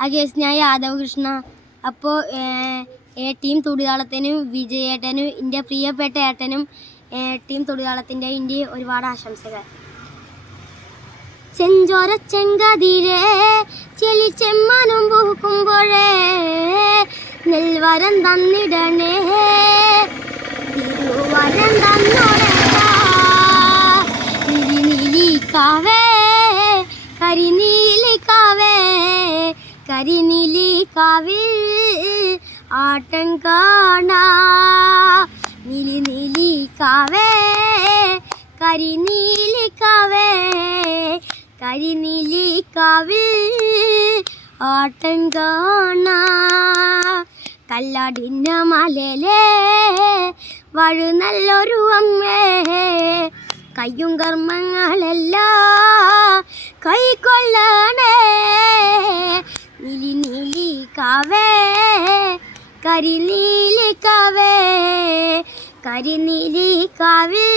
അഗേസ് ഞാൻ യാദവ് കൃഷ്ണ. അപ്പോൾ ടീം തുടിതാളത്തിനും വിജയേട്ടനും എൻ്റെ പ്രിയപ്പെട്ട ഏട്ടനും ടീം തുടിതാളത്തിൻ്റെ എൻ്റെ ഒരുപാട് ആശംസകൾ. ചെഞ്ചോര ചെങ്കതിരെ ചെളി ചെമ്മാനും പൂക്കുമ്പോഴേ നെൽവരം തന്നിടണേ തിരുവരം തന്നോടേക്കാ നീലിക്കാവേ കരിനീലിക്കാവേ കരിനീലിക്കാവിൽ ആട്ടം കാണാ നീലിക്കാവേ കരിനീലിക്കാവേ കരിനീലിക്കാവിൽ ആട്ടം കാണാ കല്ലാടിന്ന മലയിലെ വഴു നല്ലൊരു അമ്മേ കയ്യും കർമ്മങ്ങളെല്ലാം കൈക്കൊള്ളണേ നീലിക്കാവേ കരിനീലിക്കാവേ കരിനീലിക്കാവിൽ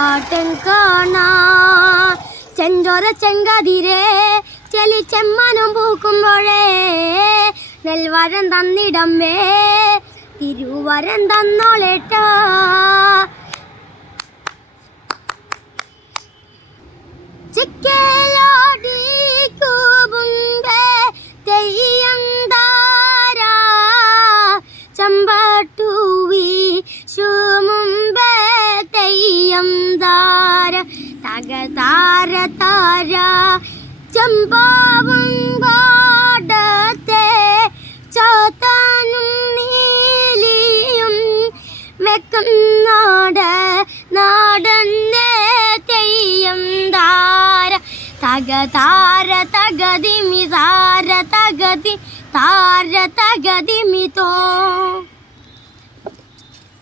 ആട്ടം കാണാ ചെഞ്ചോര ചെങ്കതിരെ ചെളി ചെമ്മാനും പൂക്കുമ്പോഴേ നെൽവരം തന്നിടമ്മേ തിരുവരം തന്നോളേട്ടാ ചിക്കലോടി കൂബുമ്പേ തെയ്യം താരാ ചമ്പട്ടൂവി ശുമുമ്പേ തെയ്യം താര തക താര താര ചമ്പാവും പാടത്തെ ചാത്താനും നീലിയും വെക്കും നാടന്നെ തെയ്യം താര തക താര തകതിമി താര തകതി താര തകതിമി തോ